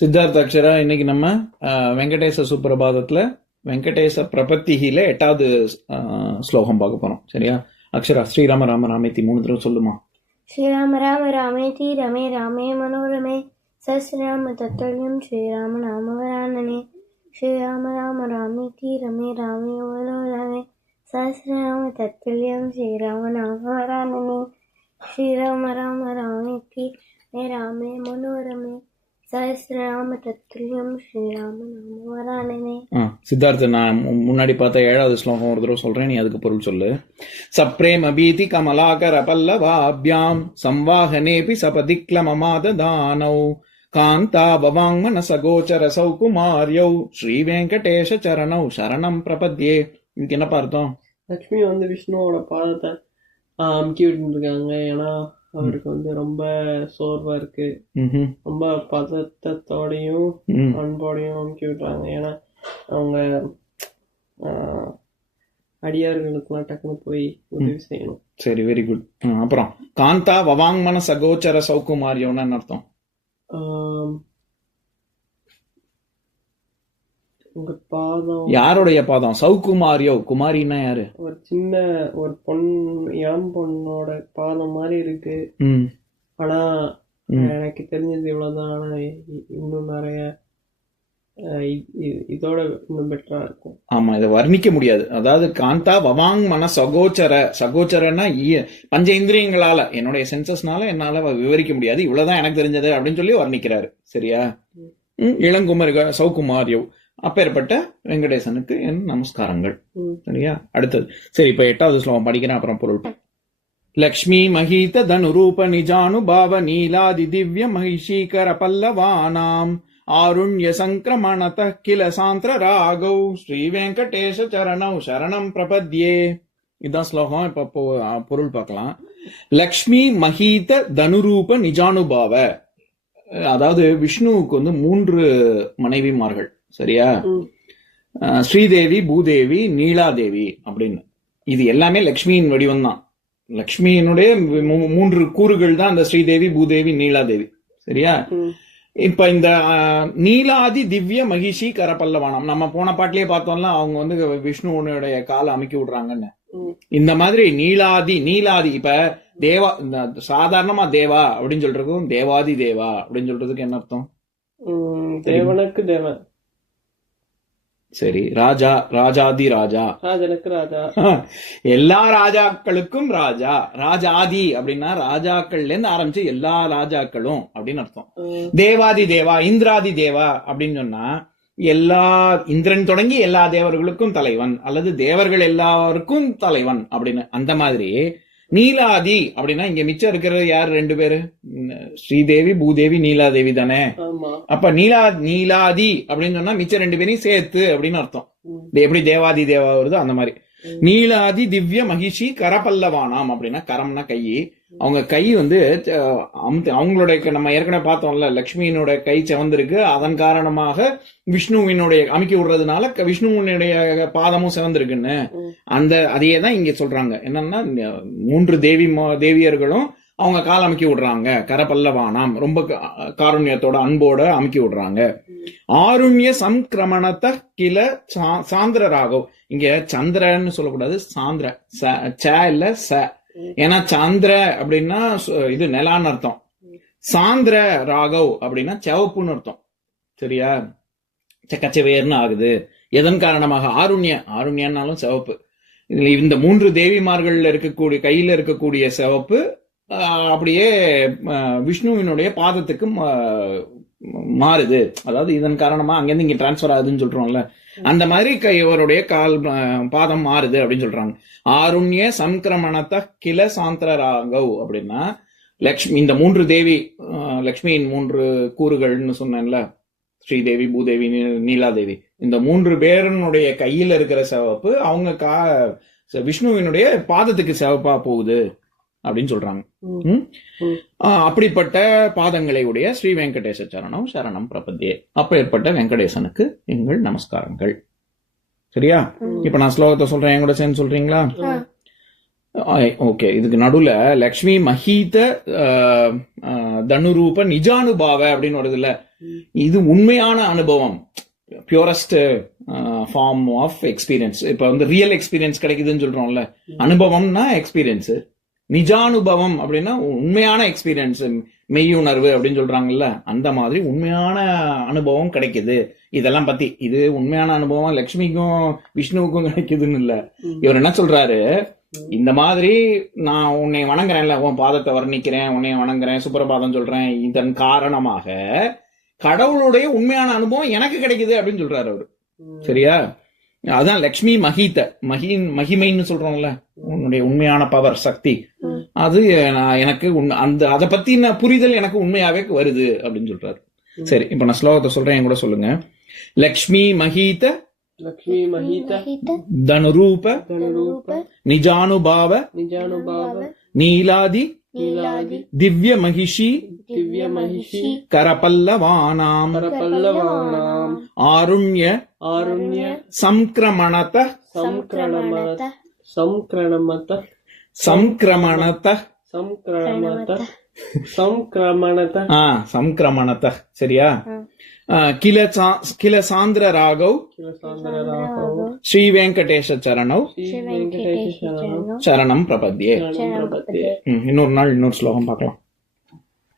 சித்தார்த் அக்ஷரா இன்னைக்கு நம்ம வெங்கடேச சுப்பிரபாதத்துல வெங்கடேச பிரபத்திகில எட்டாவது ஸ்லோகம் பார்க்க போறோம். சரியா? அக்ஷரா ஸ்ரீராம ராம ராமேத்தி மூணு தடவை சொல்லுமா? ஸ்ரீராம ராம ராமேதி ரமே ராமே மனோரமே சஸ்ராம தத்தல்யம் ஸ்ரீராம நாமவரானனே ஸ்ரீராம ராம ராமேதி ரமே ராமே மனோரமே சஸ்ராம தத்தல்யம் ஸ்ரீராம நாமவரானனே ஸ்ரீராம ராம ராமேதி ரமே ராமே மனோரமே. ஜெய ஸ்ரீராம தத்துல்யம் ஸ்ரீராம நாமவரானே சித்தார்த்த நான் முன்னாடி பார்த்த ஏழாவது ஸ்லோகம் ஒரு தடவை சொல்றேன் நீ அதுக்கு பொருள் சொல்லு. சப்ரேம பீதி கமலாகர பல்லவாபியாம் சம்வாகனேபி சபதிக்லமமாத தானௌ காந்தா பவாங்மன சகோச்சர சௌகுமாரியௌ ஸ்ரீ வெங்கடேஷ சரணௌ சரணம் பிரபத்யே. இதுக்கு என்ன பார்த்தோம் லக்ஷ்மி வந்து விஷ்ணுவோட பாதத்தை அமுக்கி விட்டு இருக்காங்க ஏன்னா அவருக்கு வந்து ரொம்ப சோர்வா இருக்கு. ரொம்ப பதட்டத்தோடையும் ம். அன்போடையும் அமுக்கி விட்டுறாங்க. ஏன்னா அவங்க அடியார்களுக்கெல்லாம் டக்குன்னு போய் உதவி செய்யணும். சரி வெரி குட் அப்புறம் காந்தா வவாங்மன சகோச்சர சௌகுமாரியோன்னு அர்த்தம் ஆம், உங்க பாதம் யாருடைய பாதம்? சௌகுமாரியோ குமாரின்னா யாரு? ஒரு சின்ன ஒரு பொன் இளம் பொண்ணோட பாதம் மாதிரி இருக்கு. ஆனா. எனக்கு தெரிஞ்சது இவ்வளவுதான். ஆனா இன்னும் நிறைய இதோட இன்னும் பெட்டரா இருக்கும். ஆமா இதை வர்ணிக்க முடியாது. அதாவது காந்தா வவாங் மன சகோச்சர. சகோச்சரன்னா பஞ்ச இந்திரியங்களால. என்னுடைய சென்சஸ்னால என்னால விவரிக்க முடியாது. இவ்வளவுதான் எனக்கு தெரிஞ்சது அப்படின்னு சொல்லி வர்ணிக்கிறாரு. சரியா? இளங்குமரி சௌகுமாரியோ அப்பேற்பட்ட வெங்கடேசனுக்கு என் நமஸ்காரங்கள். சரியா? அடுத்தது. சரி இப்ப எட்டாவது ஸ்லோகம் படிக்கிறேன் அப்புறம் பொருள். லக்ஷ்மி மகீத தனுரூப நிஜானுபாவ நீலாதி திவ்ய மகிஷீகர பல்லவானாம். ஆருண்ய சங்கிரமணத கில சாந்திர ராகௌ. ஸ்ரீ வெங்கடேஷ சரணௌ சரணம் பிரபத்யே. இதான் ஸ்லோகம். இப்ப பொருள் பார்க்கலாம். லக்ஷ்மி மகீத தனுரூப நிஜானுபாவ. அதாவது விஷ்ணுவுக்கு வந்து மூன்று மனைவிமார்கள். சரியா? ஸ்ரீதேவி பூதேவி நீலாதேவி அப்படின்னு. இது எல்லாமே லக்ஷ்மியின் வடிவம் தான் லக்ஷ்மியினுடைய மூன்று கூறுகள் தான் அந்த ஸ்ரீதேவி பூதேவி நீலாதேவி. சரியா. இப்ப இந்த நீலாதி திவ்ய மகிஷி கரபல்லவானம். நம்ம போன பாட்டிலேயே பார்த்தோம்ல அவங்க வந்து விஷ்ணுவனுடைய காலை அமைக்கி விடுறாங்கன்னு. இந்த மாதிரி நீலாதி நீலாதி இப்ப தேவா இந்த சாதாரணமா தேவா அப்படின்னு சொல்றதுக்கும் தேவாதி தேவா அப்படின்னு சொல்றதுக்கு என்ன அர்த்தம்? தேவனுக்கு தேவன். சரி ராஜா ராஜாதி ராஜா. ராஜனுக்கு ராஜா. எல்லா ராஜாக்களுக்கும் ராஜா. ராஜாதி அப்படின்னா ராஜாக்கள்ல இருந்து ஆரம்பிச்சு எல்லா ராஜாக்களும் அப்படின்னு அர்த்தம். தேவாதி தேவா இந்திராதி தேவா அப்படின்னு சொன்னா எல்லா இந்திரன் தொடங்கி எல்லா தேவர்களுக்கும் தலைவன் அல்லது தேவர்கள் எல்லாருக்கும் தலைவன் அப்படின்னு. அந்த மாதிரி நீலாதி அப்படின்னா இங்க மிச்சம் இருக்கிறது யார் ரெண்டு பேரு? ஸ்ரீதேவி பூதேவி நீலாதேவி தானே? அப்ப நீலா நீலாதி அப்படின்னு சொன்னா மிச்சம் ரெண்டு பேரையும் சேர்த்து அப்படின்னு அர்த்தம். எப்படி தேவாதி தேவா வருதோ அந்த மாதிரி. நீலாதி திவ்ய மகிஷி கரபல்லவானாம் அப்படின்னா கரம்னா கை. அவங்க கை வந்து அவங்களுடைய நம்ம ஏற்கனவே பார்த்தோம்ல லக்ஷ்மியினுடைய கை சிவந்திருக்கு. அதன் காரணமாக விஷ்ணுவினுடைய அமுக்கி விடுறதுனால விஷ்ணுவினுடைய பாதமும் சிவந்திருக்குன்னு. அந்த அதையே தான் இங்க சொல்றாங்க. என்னன்னா மூன்று தேவி தேவியர்களும் அவங்க கால் அமுக்கி விடுறாங்க. கரபல்லவானாம். ரொம்ப காருண்யத்தோட அன்போட அமுக்கி விடுறாங்க. ஆருண்ய சங்கிரமணத்த கில சா- சாந்திர ராகவ் இங்க சந்திரன்னு சொல்லக்கூடாது. சாந்திர. ச ச இல்ல ச. ஏன்னா சந்திர அப்படின்னா இது நிலான்னு அர்த்தம். சாந்திர ராகவ் அப்படின்னா சிவப்புன்னு அர்த்தம். சரியா? செக்கச்சவேர்னு ஆகுது. எதன் காரணமாக? ஆருண்ய. ஆருண்யன்னாலும் சிவப்பு. இந்த மூன்று தேவிமார்கள்ல இருக்கக்கூடிய கையில இருக்கக்கூடிய சிவப்பு அப்படியே விஷ்ணுவினுடைய பாதத்துக்கு மாறுது. அதாவது இதன் காரணமா அங்கேருந்து இங்க டிரான்ஸ்பர் ஆகுதுன்னு சொல்றோம்ல. அந்த மாதிரி கை இவருடைய கால் பாதம் மாறுது அப்படின்னு சொல்றாங்க. ஆருண்ய சங்கிரமணத்த கில சாந்திரராகவ் அப்படின்னா லக்ஷ்மி இந்த மூன்று தேவி லக்ஷ்மியின் மூன்று கூறுகள்னு சொன்னேன்ல. ஸ்ரீதேவி பூதேவி நீலாதேவி. இந்த மூன்று பேரனுடைய கையில இருக்கிற சிவப்பு அவங்க கா விஷ்ணுவினுடைய பாதத்துக்கு சிவப்பா போகுது. அப்படின்னு சொல்றாங்க. அப்படிப்பட்ட பாதங்களை உடைய ஸ்ரீ வெங்கடேச சரணம் சரணம் பிரபத்தியே அப்பேற்பட்ட வெங்கடேசனுக்கு எங்கள் நமஸ்காரங்கள். சரியா. இப்ப நான் ஸ்லோகத்தை சொல்றேன் என் கூட சேர்ந்து சொல்றீங்களா? ஆ. ஓகே. இதுக்கு நடுவுல லக்ஷ்மி மஹீத தனுரூப நிஜானுபாவ அப்படின்னு வருதுல்ல இது உண்மையான அனுபவம். பியூரஸ்ட் ஃபார்ம் ஆஃப் எக்ஸ்பீரியன்ஸ் இப்ப வந்து ரியல் எக்ஸ்பீரியன்ஸ் கிடைக்குதுன்னு சொல்றோம்ல. அனுபவம்னா எக்ஸ்பீரியன்ஸ் நிஜானுபவம் அப்படின்னா உண்மையான எக்ஸ்பீரியன்ஸ் மெய்யுணர்வு அப்படின்னு சொல்றாங்கல்ல அந்த மாதிரி உண்மையான அனுபவம் கிடைக்குது. இதெல்லாம் பத்தி இது உண்மையான அனுபவம் லக்ஷ்மிக்கும் விஷ்ணுவுக்கும் கிடைக்குதுன்னு இல்ல. இவர் என்ன சொல்றாரு? இந்த மாதிரி நான் உன்னை வணங்குறேன்ல உன் பாதத்தை வர்ணிக்கிறேன் உன்னை வணங்குறேன் சுப்பிரபாதம் சொல்றேன் இதன் காரணமாக கடவுளுடைய உண்மையான அனுபவம் எனக்கு கிடைக்குது அப்படின்னு சொல்றாரு அவரு. சரியா? அதான் லக்ஷ்மி மஹீத மகின் மகிமைன்னு சொல்றோம்ல. உன்னுடைய உண்மையான பவர் சக்தி. அது நான் எனக்கு அந்த அதை பத்தின புரிதல் எனக்கு உண்மையாவே வருது அப்படின்னு சொல்றாரு. சரி இப்ப நான் ஸ்லோகத்தை சொல்றேன் என் கூட சொல்லுங்க. லக்ஷ்மி மஹீத லக்ஷ்மி மஹித தனுரூப தனுரூப நிஜானுபாவ நிஜானுபாவ. நீலாதி நீலாதி திவ்ய மகிஷி திவ்ய மகிஷி கரபல்லவானாம் பரபல்லவானாம் ஆருண்ய ஆருண்ய சம்க்ரமணத சம்க்ரணமத சம்க்ரணமத சம்க்ரமணத சம்க்ரணமத சம்க்ரமணத ஆ சம்க்ரமணத சரியா கில கில சாந்திர ராகவ் கிலசாந்தர ராகவ ஸ்ரீ வெங்கடேஷ சரணவ் சரணம் சரணம் பிரபத்யே இன்னொரு நாள் இன்னொரு ஸ்லோகம் பார்க்கலாம்